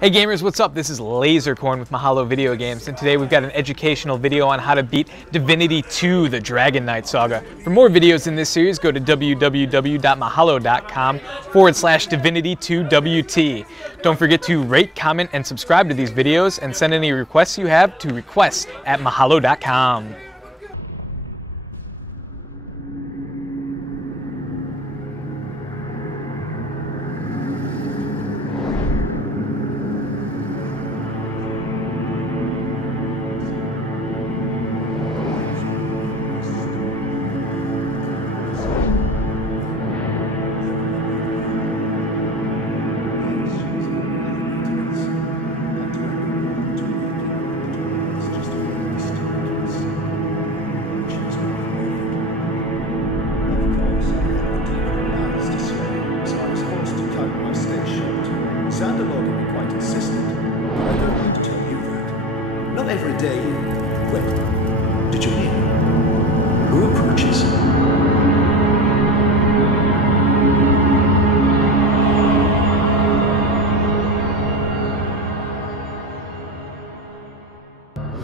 Hey gamers, what's up? This is Lasercorn with Mahalo Video Games, and today we've got an educational video on how to beat Divinity 2, the Dragon Knight Saga. For more videos in this series, go to www.mahalo.com/Divinity2WT. Don't forget to rate, comment, and subscribe to these videos, and send any requests you have to requests@mahalo.com. Sounded can be quite insistent, but I don't need to tell you that. Not every day. Wait, did you hear? Who approaches?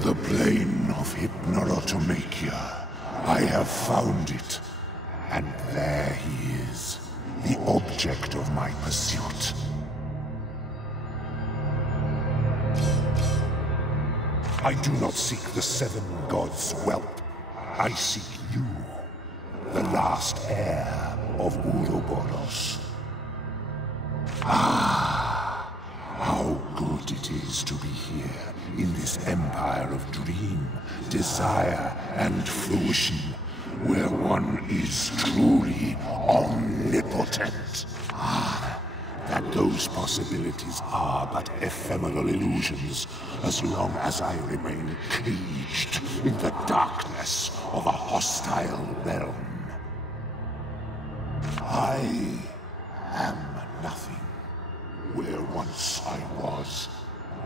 The plane of Hypnerotomakia. I have found it. And there he is, the object of my pursuit. I do not seek the seven gods' wealth. I seek you, the last heir of Uroboros. Ah, how good it is to be here in this empire of dream, desire, and fruition, where one is truly omnipotent. Ah, that those possibilities are but ephemeral illusions, as long as I remain caged in the darkness of a hostile realm. I am nothing, where once I was.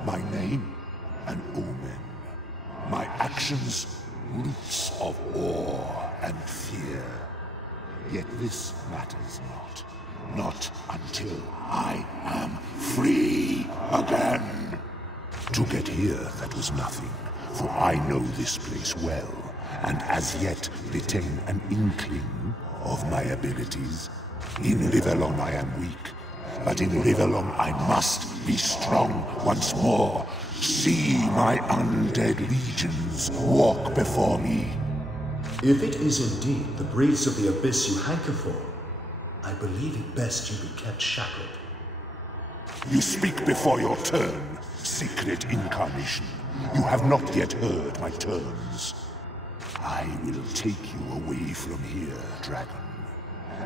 My name, an omen. My actions, roots of awe and fear. Yet this matters not. Not until I am free again. To get here, that was nothing, for I know this place well, and as yet retain an inkling of my abilities. In Rivelon I am weak, but in Rivelon I must be strong once more. See my undead legions walk before me. If it is indeed the breeze of the abyss you hanker for, I believe it best you be kept shackled. You speak before your turn, secret incarnation. You have not yet heard my terms. I will take you away from here, dragon,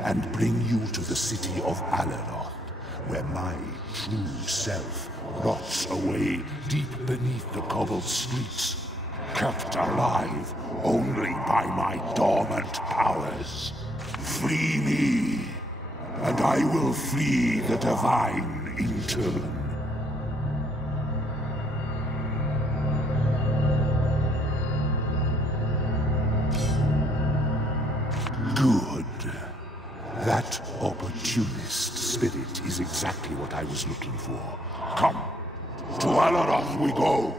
and bring you to the city of Aleroth, where my true self rots away deep beneath the cobbled streets, kept alive only by my dormant powers. Free me, and I will free the divine in turn. Good. That opportunist spirit is exactly what I was looking for. Come, to Aleroth we go.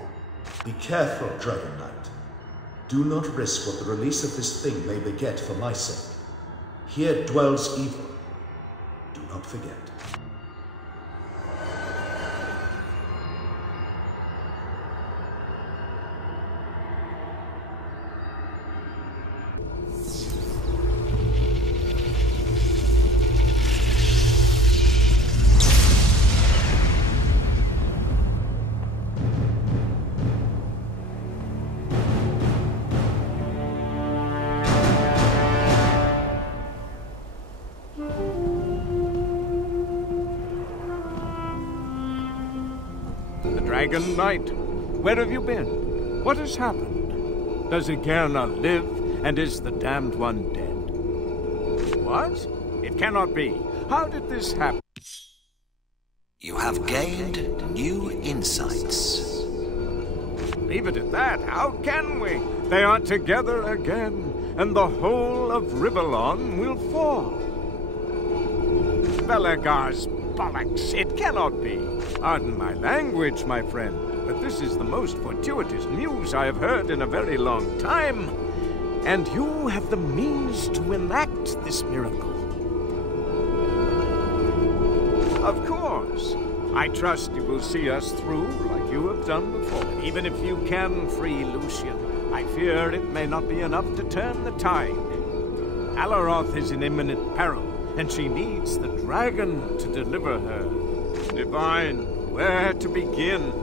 Be careful, Dragon Knight. Do not risk what the release of this thing may beget for my sake. Here dwells evil. Do not forget. Dragon Knight, where have you been? What has happened? Does Igerna live, and is the damned one dead? What? It cannot be. How did this happen? You have gained new insights. Leave it at that. How can we? They are together again, and the whole of Rivelon will fall. Belegar's bollocks. It cannot be. Pardon my language, my friend, but this is the most fortuitous news I have heard in a very long time. And you have the means to enact this miracle. Of course. I trust you will see us through like you have done before. Even if you can free Lucian, I fear it may not be enough to turn the tide. Alaroth is in imminent peril, and she needs the dragon to deliver her. Divine, where to begin?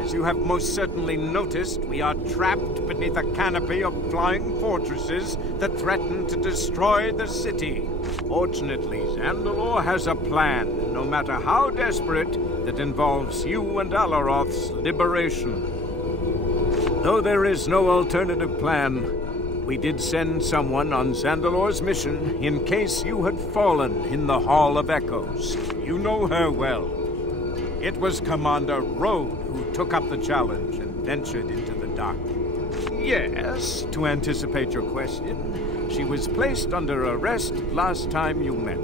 As you have most certainly noticed, we are trapped beneath a canopy of flying fortresses that threaten to destroy the city. Fortunately, Zandalor has a plan, no matter how desperate, that involves you and Alaroth's liberation. Though there is no alternative plan, we did send someone on Zandalor's mission in case you had fallen in the Hall of Echoes. You know her well. It was Commander Rode who took up the challenge and ventured into the dark. Yes, to anticipate your question, she was placed under arrest last time you met.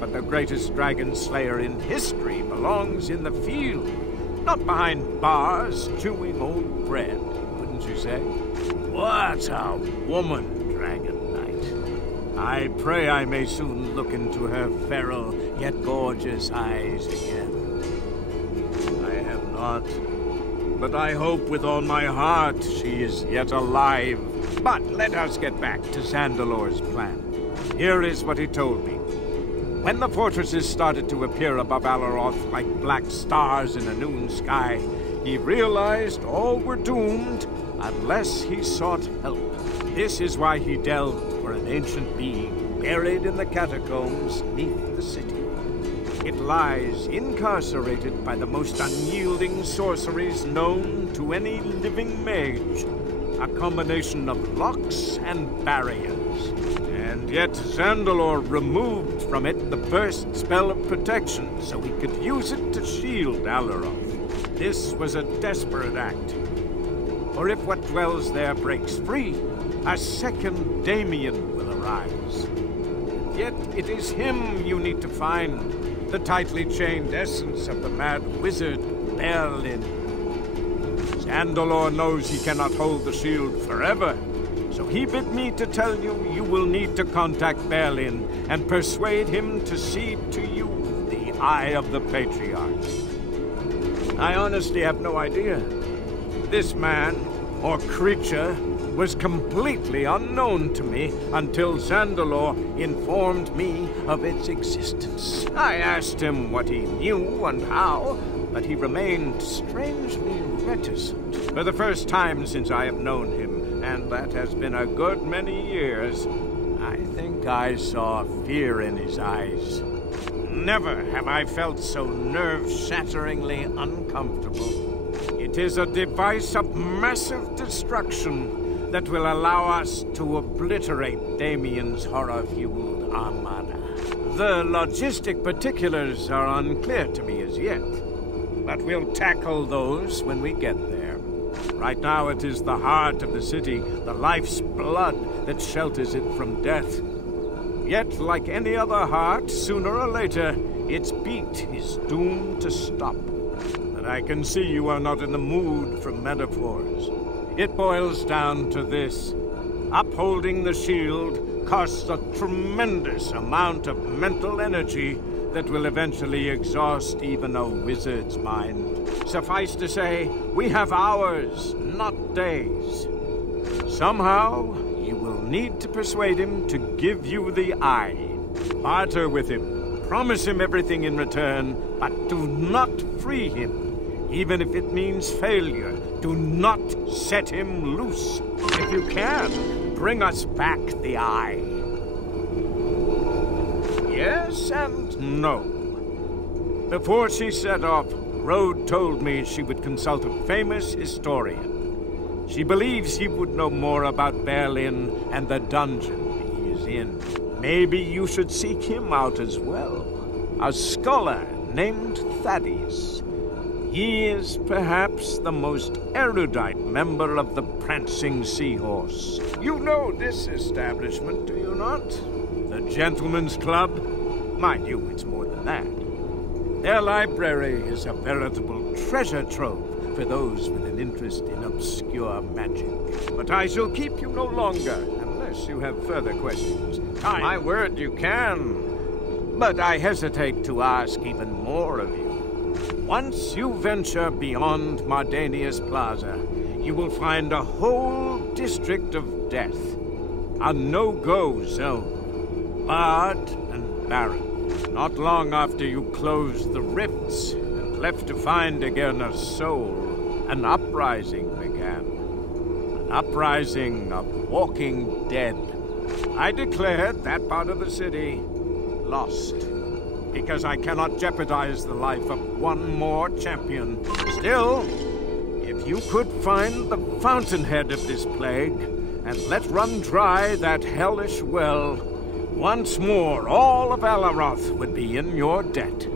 But the greatest dragon slayer in history belongs in the field, not behind bars chewing old bread, wouldn't you say? What a woman, Dragon Knight. I pray I may soon look into her feral yet gorgeous eyes again. But I hope with all my heart she is yet alive. But let us get back to Zandalor's plan. Here is what he told me. When the fortresses started to appear above Alaroth like black stars in a noon sky, he realized all were doomed unless he sought help. This is why he delved for an ancient being buried in the catacombs beneath the city. It lies incarcerated by the most unyielding sorceries known to any living mage. A combination of locks and barriers. And yet Zandalor removed from it the first spell of protection so he could use it to shield Alaroth. This was a desperate act. For if what dwells there breaks free, a second Damien will arise. And yet it is him you need to find. The tightly chained essence of the mad wizard, Berlin. Zandalor knows he cannot hold the shield forever, so he bid me to tell you you will need to contact Berlin and persuade him to cede to you the Eye of the Patriarch. I honestly have no idea. This man, or creature, was completely unknown to me until Zandalor informed me of its existence. I asked him what he knew and how, but he remained strangely reticent. For the first time since I have known him, and that has been a good many years, I think I saw fear in his eyes. Never have I felt so nerve-shatteringly uncomfortable. It is a device of massive destruction that will allow us to obliterate Damien's horror-fueled armada. The logistic particulars are unclear to me as yet, but we'll tackle those when we get there. Right now it is the heart of the city, the life's blood that shelters it from death. Yet, like any other heart, sooner or later, its beat is doomed to stop. But I can see you are not in the mood for metaphors. It boils down to this. Upholding the shield costs a tremendous amount of mental energy that will eventually exhaust even a wizard's mind. Suffice to say, we have hours, not days. Somehow, you will need to persuade him to give you the eye. Barter with him. Promise him everything in return, but do not free him. Even if it means failure, do not set him loose. If you can, bring us back the eye. Yes and no. Before she set off, Rode told me she would consult a famous historian. She believes he would know more about Berlin and the dungeon he is in. Maybe you should seek him out as well. A scholar named Thaddeus. He is perhaps the most erudite member of the Prancing Seahorse. You know this establishment, do you not? The Gentleman's Club? Mind you, it's more than that. Their library is a veritable treasure trove for those with an interest in obscure magic. But I shall keep you no longer, unless you have further questions. My word, you can. But I hesitate to ask even more of you. Once you venture beyond Mardanius Plaza, you will find a whole district of death. A no-go zone. Barred and barren. Not long after you closed the rifts and left to find Agerna's soul, an uprising began. An uprising of walking dead. I declared that part of the city lost, because I cannot jeopardize the life of one more champion. Still, if you could find the fountainhead of this plague and let run dry that hellish well, once more, all of Alaroth would be in your debt.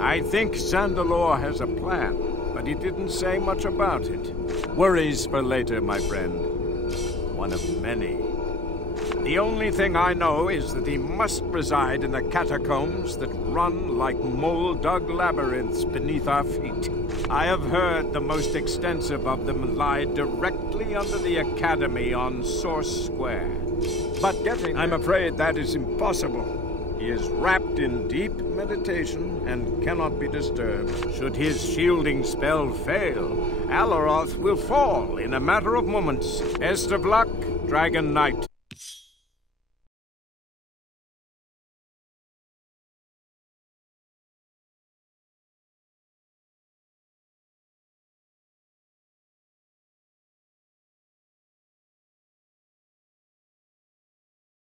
I think Zandalor has a plan, but he didn't say much about it. Worries for later, my friend. One of many. The only thing I know is that he must reside in the catacombs that run like mole-dug labyrinths beneath our feet. I have heard the most extensive of them lie directly under the Academy on Source Square. But I'm afraid that is impossible. He is wrapped in deep meditation and cannot be disturbed. Should his shielding spell fail, Alaroth will fall in a matter of moments. Best of luck, Dragon Knight.